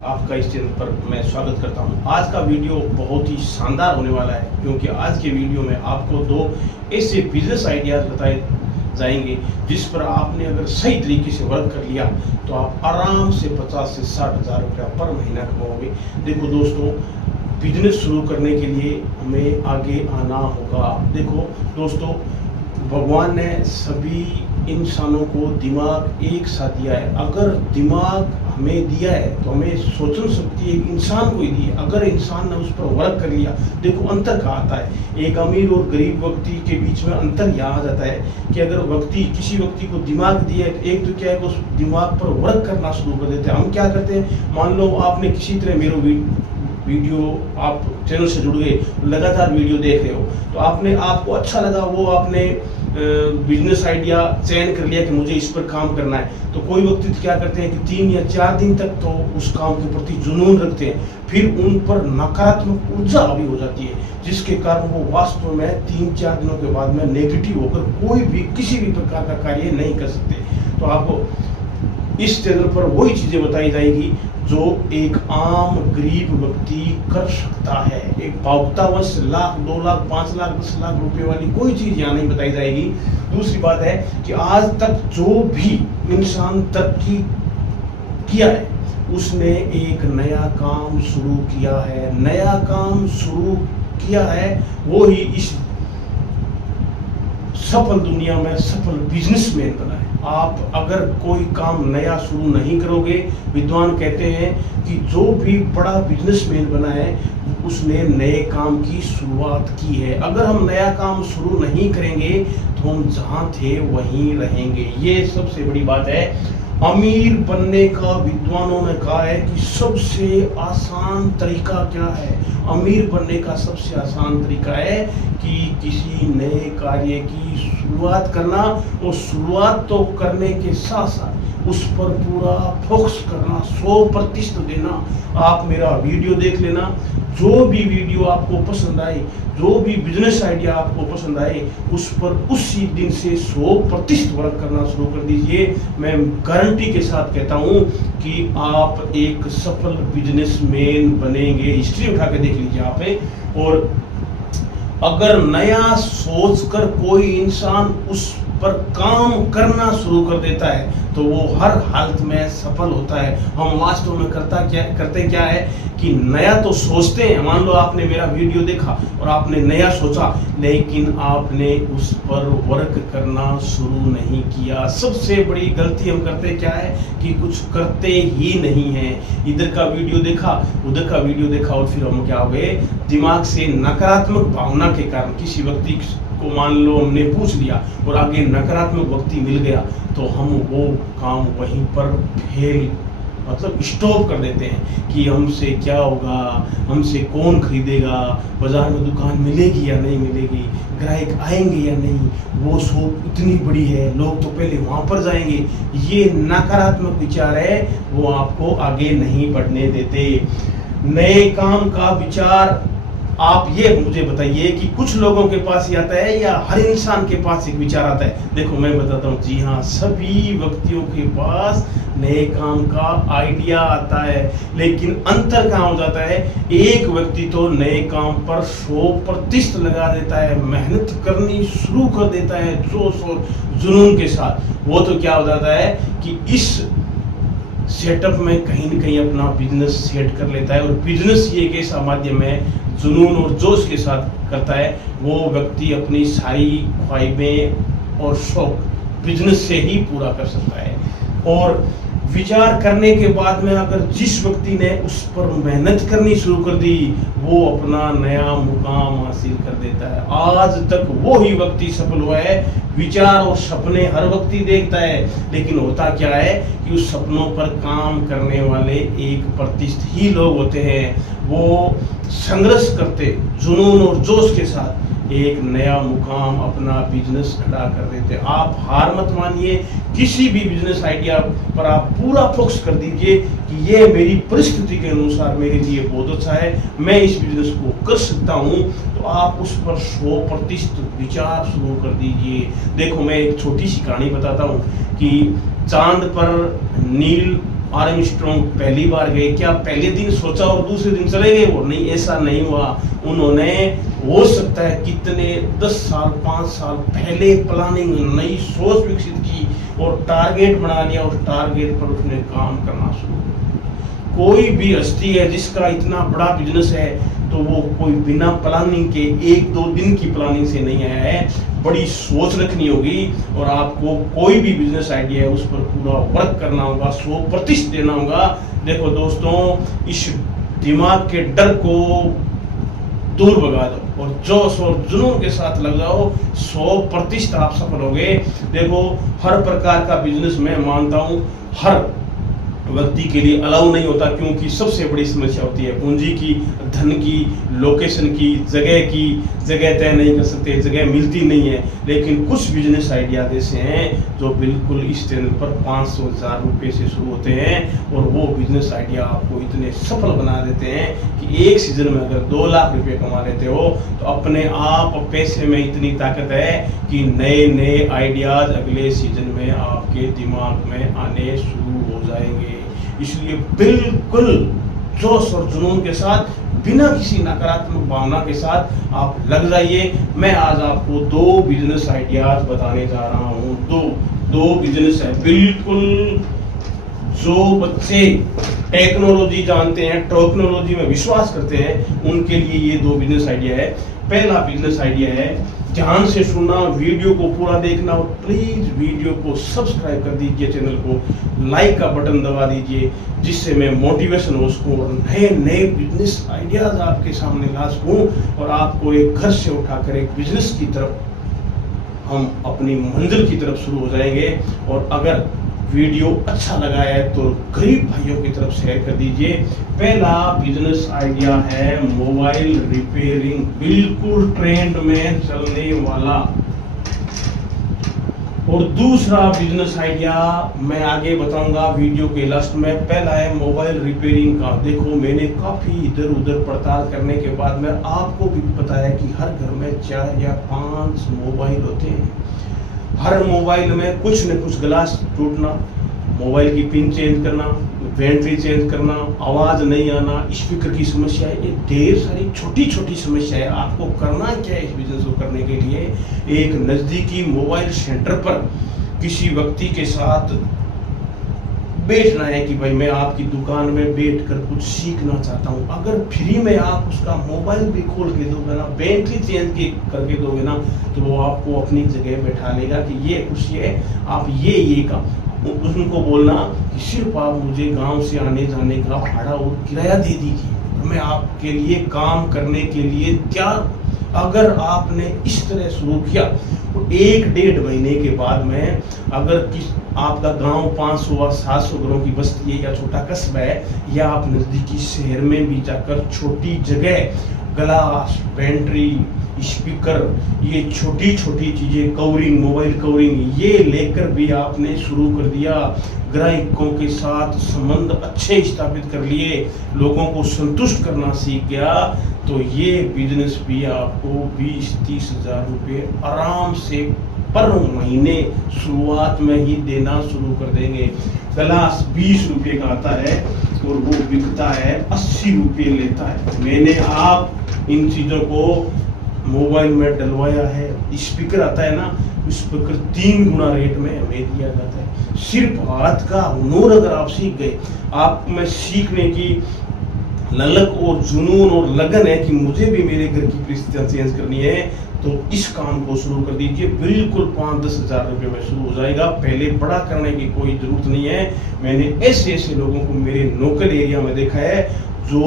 आपका इस चैनल पर मैं स्वागत करता हूं। आज का वीडियो बहुत ही शानदार होने वाला है, क्योंकि आज के वीडियो में आपको दो ऐसे बिजनेस आइडियाज बताए जाएंगे जिस पर आपने अगर सही तरीके से वर्क कर लिया तो आप आराम से 50 से 60 हज़ार रुपया पर महीना कमाओगे। देखो दोस्तों, बिजनेस शुरू करने के लिए हमें आगे आना होगा। देखो दोस्तों, भगवान ने सभी इंसानों को दिमाग एक साथ दिया है। अगर दिमाग हमें दिया है तो हमें सोचने शक्ति एक इंसान को ही दी है। अगर इंसान ने उस पर वर्क कर लिया, देखो अंतर कहाँ आता है। एक अमीर और गरीब व्यक्ति के बीच में अंतर यहाँ आ जाता है कि अगर किसी व्यक्ति को दिमाग दिया है तो एक तो क्या है कि उस दिमाग पर वर्क करना शुरू कर देते हैं। हम क्या करते हैं, मान लो आपने किसी तरह मेरे वीडियो आप चैनल से जुड़ गए, लगातार वीडियो देख रहे हो, तो आपको अच्छा लगा, वो आपने बिजनेस आइडिया चयन कर लिया कि मुझे इस पर काम करना है। तो कोई व्यक्ति क्या करते हैं कि 3 या 4 दिन तक तो उस काम के प्रति जुनून रखते हैं, फिर उन पर नकारात्मक ऊर्जा हावी हो जाती है, जिसके कारण वो वास्तव में 3-4 दिनों के बाद में नेगेटिव होकर कोई भी किसी भी प्रकार का कार्य नहीं कर सकते। तो आपको इस चैनल पर वही चीजें बताई जाएगी जो एक आम गरीब व्यक्ति कर सकता है। एक भावुकतावश लाख, 2 लाख, 5 लाख, 10 लाख रुपए वाली कोई चीज यहाँ नहीं बताई जाएगी। दूसरी बात है कि आज तक जो भी इंसान तरक्की किया है उसने एक नया काम शुरू किया है। नया काम शुरू किया है वो ही इस सफल दुनिया में सफल बिजनेसमैन बना है। आप अगर कोई काम नया शुरू नहीं करोगे, विद्वान कहते हैं कि जो भी बड़ा बिजनेसमैन बना है उसने नए काम की शुरुआत की है। अगर हम नया काम शुरू नहीं करेंगे तो हम जहां थे वहीं रहेंगे। ये सबसे बड़ी बात है। अमीर बनने का विद्वानों ने कहा है कि सबसे आसान तरीका क्या है। अमीर बनने का सबसे आसान तरीका है कि किसी नए कार्य की शुरुआत करना, और शुरुआत तो करने के साथ साथ उस पर पूरा फोकस करना, 100% देना। आप मेरा वीडियो देख लेना, जो भी वीडियो आपको पसंद आए, जो भी बिजनेस आइडिया आपको पसंद आए, उस पर उसी दिन से 100% वर्क करना शुरू कर दीजिए। मैं गारंटी के साथ कहता हूं कि आप एक सफल बिजनेसमैन बनेंगे। हिस्ट्री उठा के देख लीजिए आप। और अगर नया सोचकर कोई इंसान उस पर काम करना शुरू कर देता है तो वो हर हालत में सफल होता है। हम वास्तव में करते क्या है कि नया तो सोचते हैं। मान लो आपने मेरा वीडियो देखा और आपने नया सोचा, लेकिन आपने उस पर वर्क करना शुरू नहीं किया। सबसे बड़ी गलती हम करते क्या है कि कुछ करते ही नहीं है। इधर का वीडियो देखा, उधर का वीडियो देखा, और फिर हम क्या हो गए, दिमाग से नकारात्मक भावना के कारण किसी व्यक्ति को मान लो हमने पूछ लिया और आगे नकारात्मक व्यक्ति मिल गया तो हम वो काम वहीं पर फेल मतलब स्टॉप कर देते हैं कि हमसे क्या होगा, हमसे कौन खरीदेगा, बाजार में दुकान मिलेगी या नहीं मिलेगी, ग्राहक आएंगे या नहीं, वो शॉप इतनी बड़ी है, लोग तो पहले वहाँ पर जाएंगे। ये नकारात्मक विचार है, वो आपको आगे नहीं बढ़ने देते। नए काम का विचार आप ये मुझे बताइए कि कुछ लोगों के पास ही आता है या हर इंसान के पास एक विचार आता है। देखो मैं बताता हूँ, जी हाँ, सभी व्यक्तियों के पास नए काम का आइडिया आता है, लेकिन अंतर कहाँ हो जाता है। एक व्यक्ति तो नए काम पर 100% लगा देता है, मेहनत करनी शुरू कर देता है जोश और जुनून के साथ। वो तो क्या हो जाता है कि इस सेटअप में कहीं न कहीं अपना बिजनेस सेट कर लेता है। और बिजनेस ये एक ऐसा माध्यम है, जुनून और जोश के साथ करता है, वो व्यक्ति अपनी सारी ख्वाहिशें और शौक बिजनेस से ही पूरा कर सकता है। और विचार करने के बाद में अगर जिस व्यक्ति ने उस पर मेहनत करनी शुरू कर दी, वो अपना नया मुकाम हासिल कर देता है। आज तक वो ही व्यक्ति सफल हुआ है। विचार और सपने हर व्यक्ति देखता है, लेकिन होता क्या है कि उस सपनों पर काम करने वाले 1% ही लोग होते हैं। वो संघर्ष करते जुनून और जोश के साथ एक नया मुकाम, अपना बिजनेस खड़ा कर देते। आप हार मत मानिए, किसी भी बिजनेस आइडिया पर आप पूरा फोकस कर दीजिए कि ये मेरी परिस्थिति के अनुसार मेरे लिए बहुत अच्छा है, मैं इस बिजनेस को कर सकता हूँ। तो आप उस पर 100% विचार शुरू कर दीजिए। देखो मैं एक छोटी सी कहानी बताता हूँ कि चांद पर नील आर्मस्ट्रॉन्ग पहली बार गए, क्या पहले दिन सोचा और दूसरे दिन चले गए वो? नहीं, ऐसा नहीं हुआ। उन्होंने हो सकता है कितने 10 साल 5 साल पहले प्लानिंग, नई सोच विकसित की और टारगेट बना लिया, उस टारगेट पर उसने काम करना शुरू किया। कोई भी हस्ती है जिसका इतना बड़ा बिजनेस है तो वो कोई बिना प्लानिंग के 1-2 दिन की प्लानिंग से नहीं आया है। बड़ी सोच रखनी होगी और आपको कोई भी बिजनेस आइडिया है उस पर पूरा वर्क करना होगा, 100% देना होगा। देखो दोस्तों, इस दिमाग के डर को दूर भगा दो और जोश और जुनून के साथ लग जाओ, 100% आप सफल होगे। देखो, हर प्रकार का बिजनेस मैं मानता हूँ हर व्यक्ति के लिए अलाउ नहीं होता, क्योंकि सबसे बड़ी समस्या होती है पूंजी की, धन की, लोकेशन की, जगह तय नहीं कर सकते, जगह मिलती नहीं है। लेकिन कुछ बिजनेस आइडिया ऐसे हैं जो बिल्कुल इस चैनल पर 500,000 रुपये से शुरू होते हैं और वो बिजनेस आइडिया आपको इतने सफल बना देते हैं कि एक सीजन में अगर 2 लाख रुपये कमा लेते हो तो अपने आप पैसे में इतनी ताकत है कि नए नए आइडियाज अगले सीजन में आपके दिमाग में आने शुरू हो जाएंगे। इसलिए बिल्कुल जोश और जुनून के साथ, बिना किसी नकारात्मक भावना के साथ आप लग जाइए। मैं आज आपको 2 बिजनेस आइडियाज बताने जा रहा हूँ। दो बिजनेस है बिल्कुल, जो बच्चे टेक्नोलॉजी जानते हैं, टेक्नोलॉजी में विश्वास करते हैं, उनके लिए ये 2 बिजनेस आइडिया है। पहला बिजनेस आइडिया है, ध्यान से सुनना, वीडियो को पूरा देखना और प्लीज वीडियो को सब्सक्राइब कर दीजिए, चैनल को लाइक का बटन दबा दीजिए, जिससे मैं मोटिवेशन हो सकूं और नए नए बिजनेस आइडियाज आपके सामने ला सकूं और आपको एक घर से उठाकर एक बिजनेस की तरफ, हम अपनी मंजिल की तरफ शुरू हो जाएंगे। और अगर वीडियो अच्छा लगा है तो गरीब भाइयों की तरफ शेयर कर दीजिए। पहला बिजनेस आइडिया है मोबाइल रिपेयरिंग, बिल्कुल ट्रेंड में चलने वाला। और दूसरा बिजनेस आइडिया मैं आगे बताऊंगा वीडियो के लास्ट में। पहला है मोबाइल रिपेयरिंग का। देखो, मैंने काफी इधर उधर पड़ताल करने के बाद में आपको भी बताया कि हर घर में 4 या 5 मोबाइल होते हैं। हर मोबाइल में कुछ न कुछ ग्लास टूटना, मोबाइल की पिन चेंज करना, बैटरी चेंज करना, आवाज नहीं आना, स्पीकर की समस्या है, ये ढेर सारी छोटी छोटी समस्या है। आपको करना क्या है इस बिजनेस को करने के लिए? एक नजदीकी मोबाइल सेंटर पर किसी व्यक्ति के साथ बैठना है कि भाई मैं आपकी दुकान में बैठकर कुछ सीखना चाहता हूँ। अगर फ्री में आप उसका मोबाइल भी खोल के दोगे ना, बैटरी चेंज करके दोगे ना, तो वो आपको अपनी जगह बैठा लेगा कि ये खुशी है, आप ये काम। उनको बोलना कि सिर्फ आप मुझे गांव से आने जाने का भाड़ा और किराया दे दीजिए, मैं आपके लिए काम करने के लिए तैयार। अगर आपने इस तरह शुरू किया तो 1-1.5 महीने के बाद में, अगर आपका गांव 500 या 700 घरों की बस्ती है या छोटा कस्बा है, या आप नजदीकी शहर में भी जाकर छोटी जगह ग्लास, बैटरी, स्पीकर, ये छोटी छोटी चीजें, कवरिंग, मोबाइल कवरिंग, ये लेकर भी आपने शुरू कर दिया, ग्राहकों के साथ संबंध अच्छे स्थापित कर लिए, लोगों को संतुष्ट करना सीख गया, तो ये बिजनेस भी आपको 20-30 हजार रुपये आराम से पर महीने शुरुआत में ही देना शुरू कर देंगे। ग्लास 20 रुपये का आता है और वो बिकता है 80 रुपये लेता है। मैंने आप इन चीज़ों को मोबाइल में डलवाया है। स्पीकर आता है ना, स्पीकर 3 गुना रेट में हमें दिया जाता है। सिर्फ हाथ का हुनर अगर आप सीख गए, आप में सीखने की ललक और जुनून और लगन है कि मुझे भी मेरे घर की परिस्थितियां चेंज करनी है, तो इस काम को शुरू कर दीजिए। बिल्कुल 5-10 हजार रुपये में शुरू हो जाएगा। पहले बड़ा करने की कोई जरूरत नहीं है। मैंने ऐसे ऐसे लोगों को मेरे लोकल एरिया में देखा है जो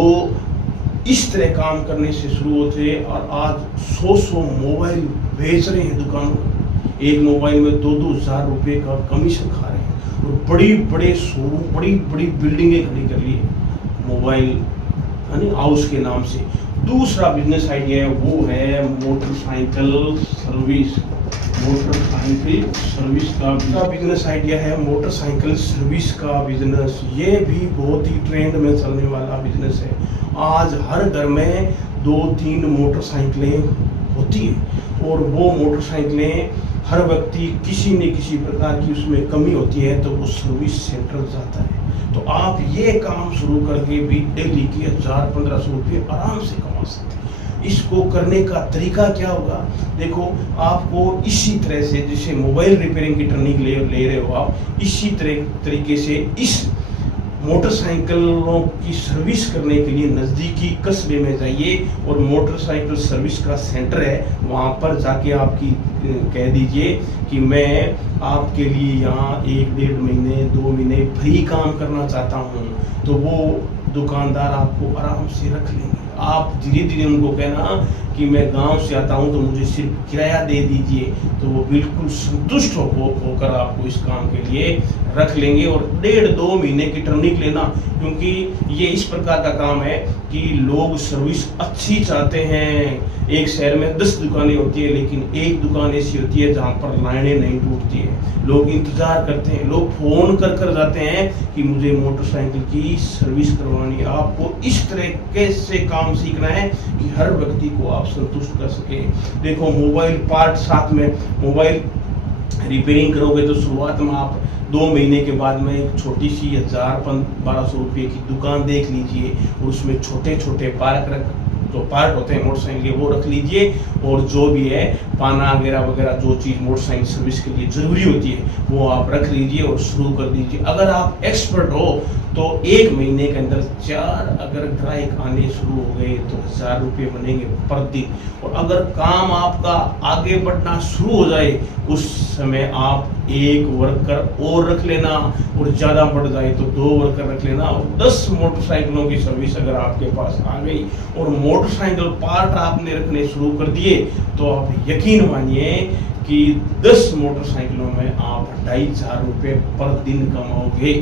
इस तरह काम करने से शुरू होते और आज 100 मोबाइल बेच रहे हैं दुकानों में। एक मोबाइल में 2-2 हजार रुपये का कमीशन खा रहे हैं और बड़ी बड़े शोरूम, बड़ी बड़ी बिल्डिंगें खड़ी कर ली मोबाइल हाउस के नाम से। दूसरा बिजनेस आइडिया है वो है मोटरसाइकिल सर्विस। मोटरसाइकिल सर्विस का बिजनेस आइडिया है मोटरसाइकिल सर्विस का बिजनेस। ये भी बहुत ही ट्रेंड में चलने वाला बिजनेस है। आज हर घर में 2-3 मोटरसाइकिलें होती हैं और वो मोटरसाइकिलें हर व्यक्ति किसी न किसी प्रकार की उसमें कमी होती है तो वो सर्विस सेंटर जाता है। तो आप ये काम शुरू करके भी डेली के 1000-1500 रुपये आराम से कमा सकते हैं। इसको करने का तरीका क्या होगा? देखो, आपको इसी तरह से जैसे मोबाइल रिपेयरिंग की ट्रेनिंग ले रहे हो आप, इसी तरीके से इस मोटरसाइकिलों की सर्विस करने के लिए नज़दीकी कस्बे में जाइए और मोटरसाइकिल सर्विस का सेंटर है, वहाँ पर जाके आपकी कह दीजिए कि मैं आपके लिए यहाँ 1-1.5 महीने 2 महीने फ्री काम करना चाहता हूँ, तो वो दुकानदार आपको आराम से रख लेंगे। आप धीरे धीरे उनको कहना कि मैं गांव से आता हूं तो मुझे सिर्फ किराया दे दीजिए, तो वो बिल्कुल संतुष्ट होकर आपको इस काम के लिए रख लेंगे। और 1.5-2 महीने की ट्रेनिंग लेना, क्योंकि ये इस प्रकार का काम है कि लोग सर्विस अच्छी चाहते हैं। एक शहर में 10 दुकानें होती है, लेकिन एक दुकान ऐसी होती है जहाँ पर लाइनें नहीं टूटती है, लोग इंतजार करते हैं, लोग फोन कर जाते हैं कि मुझे मोटरसाइकिल की सर्विस करवानी है। आपको इस तरीके से काम सीखना है कि हर व्यक्ति को आप संतुष्ट कर सके। देखो, मोबाइल पार्ट साथ में मोबाइल रिपेयरिंग करोगे तो शुरुआत में आप 2 महीने के बाद में एक छोटी सी 1000-1200 रुपये की दुकान देख लीजिए और उसमें छोटे छोटे जो पार्ट होते हैं मोटरसाइकिल के वो रख लीजिए, और जो भी है पाना वगैरह जो चीज़ मोटरसाइकिल सर्विस के लिए ज़रूरी होती है वो आप रख लीजिए और शुरू कर दीजिए। अगर आप एक्सपर्ट हो तो 1 महीने के अंदर 4 अगर ग्राहक आने शुरू हो गए तो 1000 रुपये बनेंगे पर दिन। और अगर काम आपका आगे बढ़ना शुरू हो जाए उस समय आप 1 वर्कर और रख लेना, और ज़्यादा बढ़ जाए तो 2 वर्कर रख लेना, और 10 मोटरसाइकिलों की सर्विस अगर आपके पास आ गई और मोटरसाइकिल पार्ट आपने रखने शुरू कर दिए तो आप यकीन मानिए कि 10 मोटरसाइकिलों में आप 2500 रुपये पर दिन कमाओगे।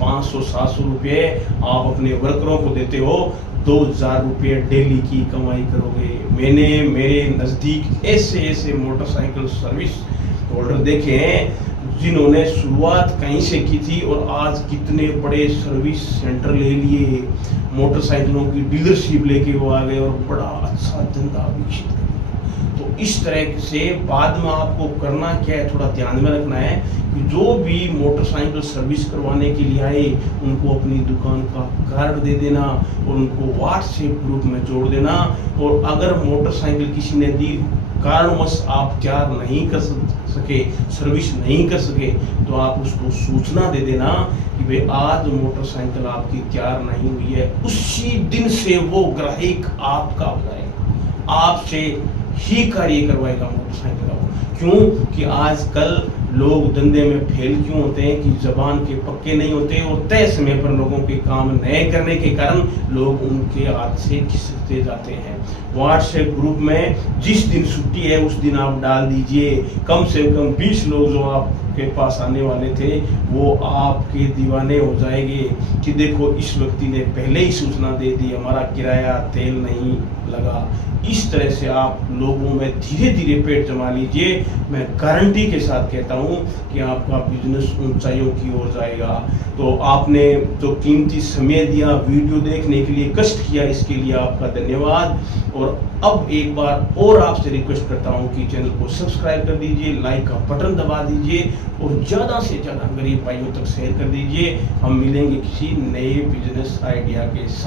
500-700 रुपये आप अपने वर्करों को देते हो, 2000 रुपये डेली की कमाई करोगे। मैंने मेरे नज़दीक ऐसे मोटरसाइकिल सर्विस होल्डर देखे हैं जिन्होंने शुरुआत कहीं से की थी और आज कितने बड़े सर्विस सेंटर ले लिए, मोटरसाइकिलों की डीलरशिप लेके वो आ गए और बड़ा अच्छा धंधा विकसित कर लिया। तो इस तरह से बाद में आपको करना क्या है, थोड़ा ध्यान में रखना है कि जो भी मोटरसाइकिल सर्विस करवाने के लिए आए उनको अपनी दुकान का कार्ड दे देना और उनको व्हाट्सएप ग्रुप में जोड़ देना। और अगर मोटरसाइकिल किसी ने दी, कारणवश आप तैयार नहीं कर सके, सर्विस नहीं कर सके, तो आप उसको सूचना दे देना कि भाई आज मोटरसाइकिल आपकी तैयार नहीं हुई है। उसी दिन से वो ग्राहक आपका हो जाएगा, आपसे ही कार्य करवाएगा मोटरसाइकिल का। क्यों कि आजकल लोग धंधे में फेल क्यों होते हैं कि जबान के पक्के नहीं होते और तय समय पर लोगों के काम नए करने के कारण लोग उनके हाथ से खिसकते जाते हैं। व्हाट्सएप ग्रुप में जिस दिन छुट्टी है उस दिन आप डाल दीजिए, कम से कम 20 लोग जो आपके पास आने वाले थे वो आपके दीवाने हो जाएंगे कि देखो इस व्यक्ति ने पहले ही सूचना दे दी, हमारा किराया तेल नहीं लगा। इस तरह से आप लोगों में धीरे धीरे पेट जमा लीजिए। मैं गारंटी के साथ कहता हूं कि आपका बिजनेस ऊंचाइयों की ओर जाएगा। तो आपने जो कीमती समय दिया, वीडियो देखने के लिए कष्ट किया, इसके लिए आपका धन्यवाद। और अब एक बार और आपसे रिक्वेस्ट करता हूं कि चैनल को सब्सक्राइब कर दीजिए, लाइक का बटन दबा दीजिए और ज़्यादा से ज़्यादा गरीब भाइयों तक शेयर कर दीजिए। हम मिलेंगे किसी नए बिजनेस आइडिया के साथ।